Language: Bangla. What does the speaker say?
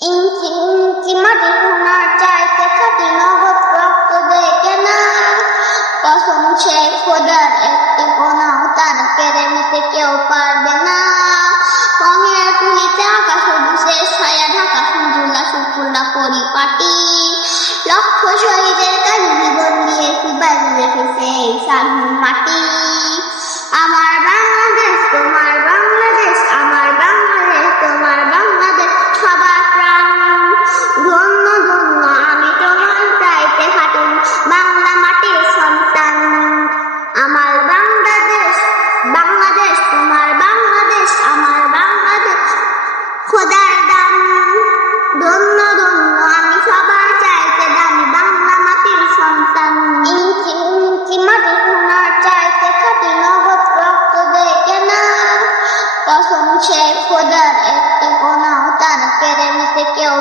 ইঞ্চি ইঞ্চি মাটি সোনার চাইতে খাঁটি নগদ রক্ত দেয় কেনা। কসম সেই খোদার একটি কোনাও তার কেড়ে নিতে কেউ পারবে না। রঙের তুলিতে আকাশ সবুজের ছায়া ঢাকা সুজলা সুফলা পরিপাটি। লক্ষ শহীদের কাজে জীবন দিয়ে বাজি রেখেছে এই স্বাধীন মাটি। আমার বাংলাদেশ তোমার বাংলাদেশ, আমার বাংলাদেশ তোমার বাংলাদেশ, সবার প্রাণ। ধন্য ধন্য আমি তোমার চাইতে খাঁটি বাংলা মাটির সন্তান। আমার বাংলাদেশ বাংলাদেশ তোমার বাংলাদেশ, আমার বাংলাদেশ খোদার দান। ধন্য ধন্য আমি সবার চাইতে দামি বাংলা মাটির সন্তান। ইঞ্চি ইঞ্চি মাটি সোনার চাইতে খাঁটি নগদ রক্ত দেয় কেনা। কসম সেই খোদার একটি কোনাও তার কেড়ে নিতে কেউ